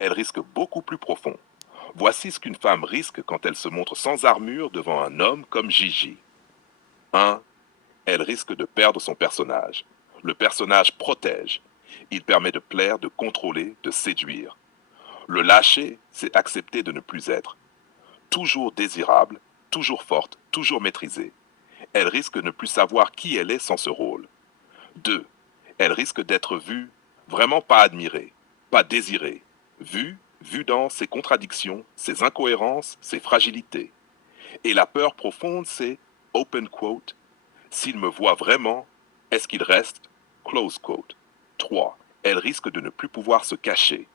elle risque beaucoup plus profond. Voici ce qu'une femme risque quand elle se montre sans armure devant un homme comme Gigi. 1. Elle risque de perdre son personnage. Le personnage protège. Il permet de plaire, de contrôler, de séduire. Le lâcher, c'est accepter de ne plus être. Toujours désirable, toujours forte, toujours maîtrisée. Elle risque de ne plus savoir qui elle est sans ce rôle. 2. Elle risque d'être vue, vraiment pas admirée, pas désirée. Vue dans ses contradictions, ses incohérences, ses fragilités. Et la peur profonde, c'est, open quote, s'il me voit vraiment, est-ce qu'il reste, close quote. 3. Elle risque de ne plus pouvoir se cacher.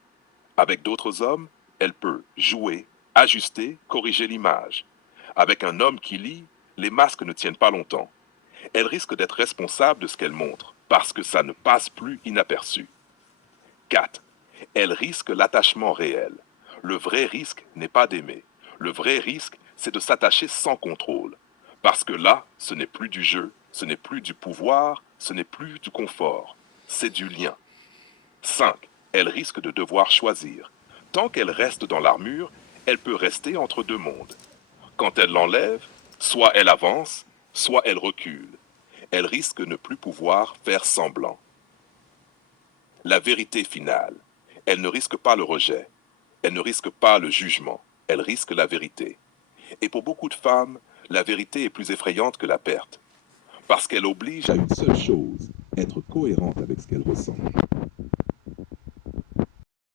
Avec d'autres hommes, elle peut jouer, ajuster, corriger l'image. Avec un homme qui lit, les masques ne tiennent pas longtemps. Elle risque d'être responsable de ce qu'elle montre, parce que ça ne passe plus inaperçu. 4. Elle risque l'attachement réel. Le vrai risque n'est pas d'aimer. Le vrai risque, c'est de s'attacher sans contrôle. Parce que là, ce n'est plus du jeu, ce n'est plus du pouvoir, ce n'est plus du confort. C'est du lien. 5. Elle risque de devoir choisir. Tant qu'elle reste dans l'armure, elle peut rester entre deux mondes. Quand elle l'enlève, soit elle avance, soit elle recule. Elle risque de ne plus pouvoir faire semblant. La vérité finale. Elle ne risque pas le rejet. Elle ne risque pas le jugement. Elle risque la vérité. Et pour beaucoup de femmes, la vérité est plus effrayante que la perte. Parce qu'elle oblige à une seule chose, être cohérente avec ce qu'elle ressent.